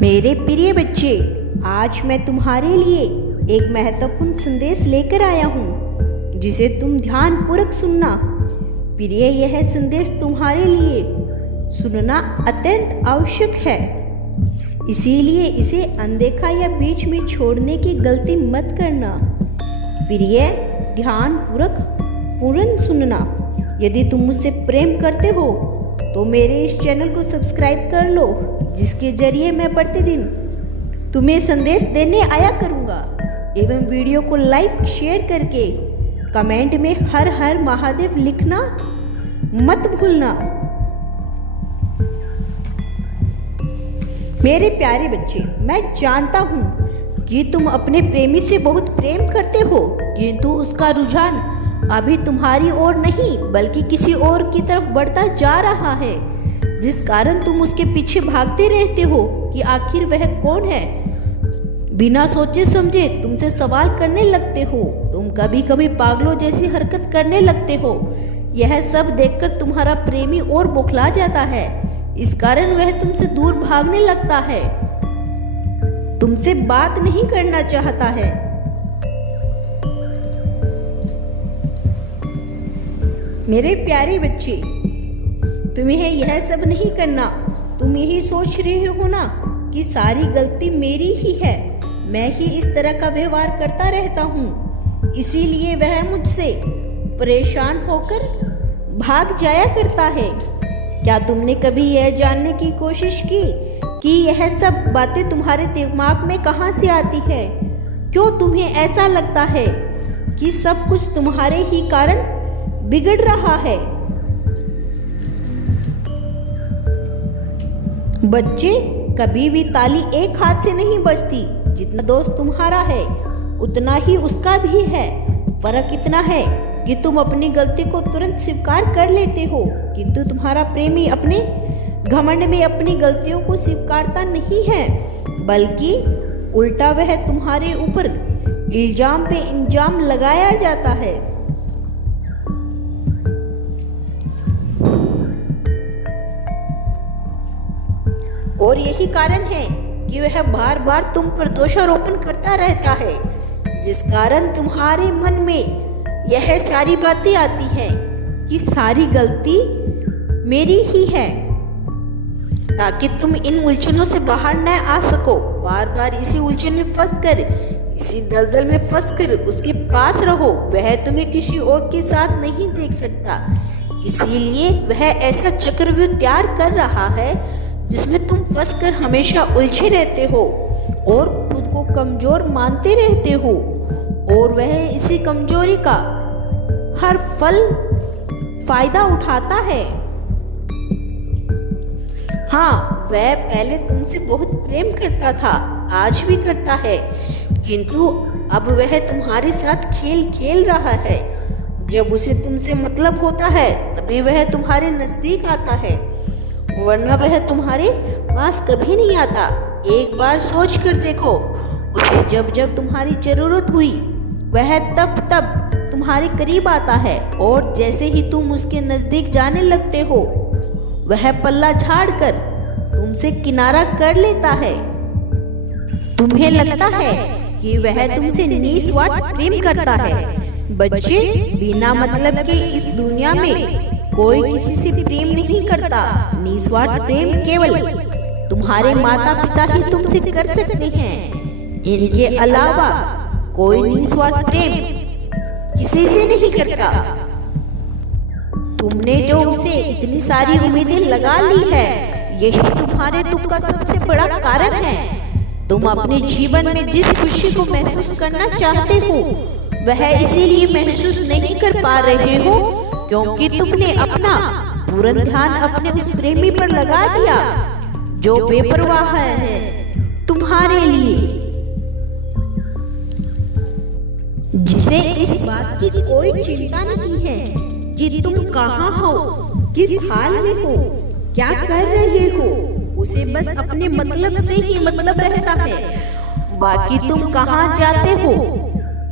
मेरे प्रिय बच्चे, आज मैं तुम्हारे लिए एक महत्वपूर्ण संदेश लेकर आया हूँ जिसे तुम ध्यानपूर्वक सुनना। प्रिय, यह संदेश तुम्हारे लिए सुनना अत्यंत आवश्यक है, इसीलिए इसे अनदेखा या बीच में छोड़ने की गलती मत करना। प्रिय, ध्यानपूर्वक पूर्ण सुनना। यदि तुम मुझसे प्रेम करते हो तो मेरे इस चैनल को सब्सक्राइब कर लो, जिसके जरिए मैं प्रतिदिन तुम्हें संदेश देने आया करूँगा। एवं वीडियो को लाइक शेयर करके कमेंट में हर हर महादेव लिखना मत भूलना। मेरे प्यारे बच्चे, मैं जानता हूँ कि तुम अपने प्रेमी से बहुत प्रेम करते हो, किंतु उसका रुझान अभी तुम्हारी ओर नहीं बल्कि किसी और की तरफ बढ़ता जा रहा है, जिस कारण तुम उसके पीछे भागते रहते हो कि आखिर वह कौन है। बिना सोचे समझे तुमसे सवाल करने लगते हो, तुम कभी कभी पागलों जैसी हरकत करने लगते हो। यह सब देखकर तुम्हारा प्रेमी और बौखला जाता है, इस कारण वह तुमसे दूर भागने लगता है, तुमसे बात नहीं करना चाहता है। मेरे प्यारे बच्चे, तुम्हें यह सब नहीं करना। तुम यही सोच रहे हो ना कि सारी गलती मेरी ही है, मैं ही इस तरह का व्यवहार करता रहता हूँ, इसीलिए वह मुझसे परेशान होकर भाग जाया करता है। क्या तुमने कभी यह जानने की कोशिश की कि यह सब बातें तुम्हारे दिमाग में कहाँ से आती है? क्यों तुम्हें ऐसा लगता है कि सब कुछ तुम्हारे ही कारण बिगड़ रहा है? बच्चे, कभी भी ताली एक हाथ से नहीं बजती। जितना दोस्त तुम्हारा है उतना ही उसका भी है। फर्क इतना है कि तुम अपनी गलती को तुरंत स्वीकार कर लेते हो, किंतु तुम्हारा प्रेमी अपने घमंड में अपनी गलतियों को स्वीकारता नहीं है, बल्कि उल्टा वह तुम्हारे ऊपर इल्जाम पे इल्जाम लगाया जाता है। और यही कारण है कि वह बार बार तुम पर दोषारोपण करता रहता है, जिस कारण तुम्हारे मन में यह सारी बातें आती हैं कि सारी गलती मेरी ही है। ताकि तुम इन उलझनों से बाहर न आ सको, बार बार इसी उलझन में फंसकर, इसी दलदल में फंसकर उसके पास रहो। वह तुम्हें किसी और के साथ नहीं देख सकता, इसीलिए वह ऐसा चक्रव्यूह तैयार कर रहा है जिसमें तुम फंसकर हमेशा उलझे रहते हो और खुद को कमजोर मानते रहते हो, और वह इसी कमजोरी का हर फायदा उठाता है। हाँ, वह पहले तुमसे बहुत प्रेम करता था, आज भी करता है, किंतु अब वह तुम्हारे साथ खेल खेल रहा है। जब उसे तुमसे मतलब होता है तभी वह तुम्हारे नजदीक आता है, वरना वह तुम्हारे पास कभी नहीं आता। एक बार सोच कर देखो, उसे जब जब तुम्हारी जरूरत हुई वह तब तब तुम्हारे करीब आता है, और जैसे ही तुम उसके नजदीक जाने लगते हो वह पल्ला झाड़कर तुमसे किनारा कर लेता है। तुम्हें लगता है कि वह तुमसे निस्वार्थ प्रेम करता है। बच्चे, बिना मतलब के इस दुनिया में कोई किसी से प्रेम नहीं करता। निस्वार्थ प्रेम केवल तुम्हारे माता पिता ही तुमसे कर सकते हैं, इनके अलावा कोई निस्वार्थ प्रेम किसी से नहीं करता। तुमने जो उसे इतनी सारी उम्मीदें लगा ली है, यही तुम्हारे दुख का सबसे बड़ा कारण है। तुम अपने जीवन में जिस खुशी को महसूस करना चाहते हो वह इसीलिए महसूस नहीं कर पा रहे हो क्योंकि तुमने अपना पूर्ण ध्यान अपने उस प्रेमी पर लगा दिया जो बेपरवाह है तुम्हारे लिए, जिसे इस बात की कोई चिंता नहीं है कि तुम कहाँ हो, किस हाल में हो, क्या कर रहे हो। उसे बस अपने मतलब से ही मतलब रहता है, बाकी तुम कहाँ जाते हो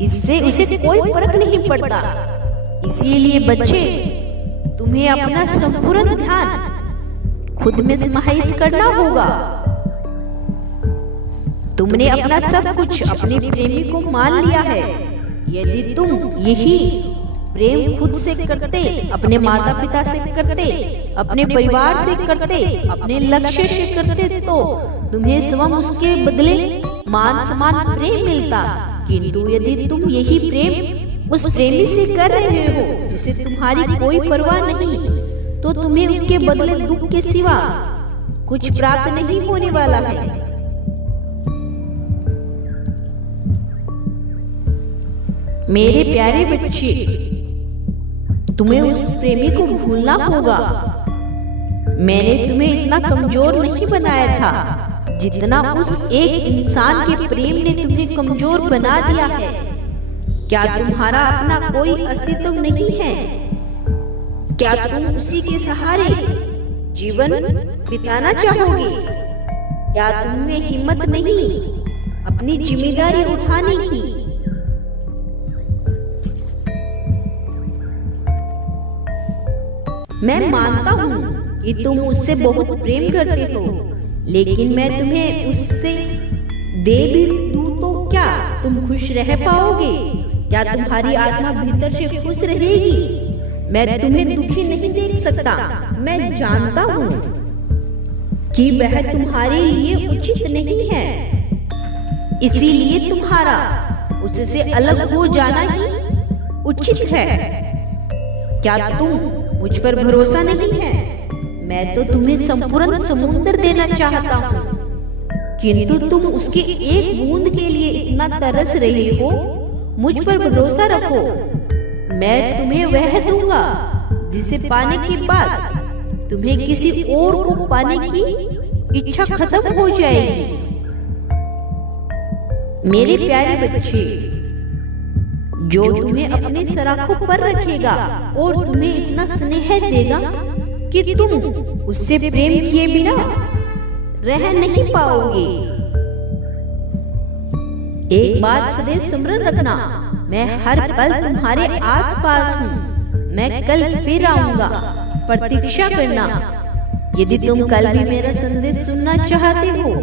इससे उसे कोई फर्क नहीं पड़ता। इसीलिए बच्चे, तुम्हें अपना संपूर्ण ध्यान खुद में समाहित करना होगा। तुमने अपना सब कुछ अपने प्रेमी को मान लिया है। यदि तुम यही प्रेम खुद से करते, अपने माता पिता से करते, अपने परिवार से करते, अपने लक्ष्य से करते, तो तुम्हें स्वयं उसके बदले मान समान प्रेम मिलता। किंतु यदि तुम यही प्रेम उस प्रेमी से कर रहे हो जिसे तुम्हारी कोई परवाह नहीं, तो तुम्हें उसके बदले दुख के सिवा कुछ प्राप्त नहीं होने वाला है। मेरे प्यारे बच्चे, तुम्हें उस प्रेमी को भूलना होगा। मैंने तुम्हें इतना कमजोर नहीं बनाया था जितना उस एक इंसान के प्रेम ने तुम्हें कमजोर बना दिया है। क्या तुम्हारा अपना कोई अस्तित्व नहीं है? क्या तुम उसी के सहारे जीवन बिताना चाहोगे? क्या तुम में हिम्मत नहीं अपनी जिम्मेदारी उठाने की? मैं मानता हूँ कि तुम उससे बहुत प्रेम करते हो, लेकिन मैं तुम्हें उससे दे भी दूँ तो क्या तुम खुश रह पाओगे? क्या तुम्हारी आत्मा भीतर से खुश रहेगी? मैं तुम्हें दुखी नहीं देख सकता। मैं जानता हूँ कि वह तुम्हारे लिए उचित नहीं है, इसीलिए तुम्हारा उससे अलग हो जाना ही उचित है। क्या तुम मुझ पर भरोसा नहीं है? मैं तो तुम्हें संपूर्ण समुद्र देना चाहता हूँ, किंतु तुम उसके एक बूंद के लिए इतना तरस रही हो। मुझ पर भरोसा रखो, मैं तुम्हें वह दूंगा जिसे पाने के बाद तुम्हें किसी और को पाने की इच्छा खत्म हो जाएगी। मेरे प्यारे बच्चे, जो तुम्हें अपने सराखों पर रखेगा और तुम्हें इतना स्नेह देगा कि तुम उससे प्रेम किए बिना रह नहीं पाओगे। एक बात सदैव स्मरण रखना, मैं हर पल तुम्हारे आसपास हूँ। मैं कल फिर आऊंगा, प्रतीक्षा करना। यदि तुम कल भी मेरा संदेश सुनना चाहते हो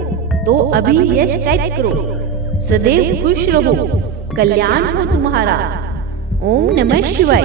तो अभी यस टाइप करो। सदैव खुश रहो, कल्याण हो तुम्हारा। ओम नमः शिवाय।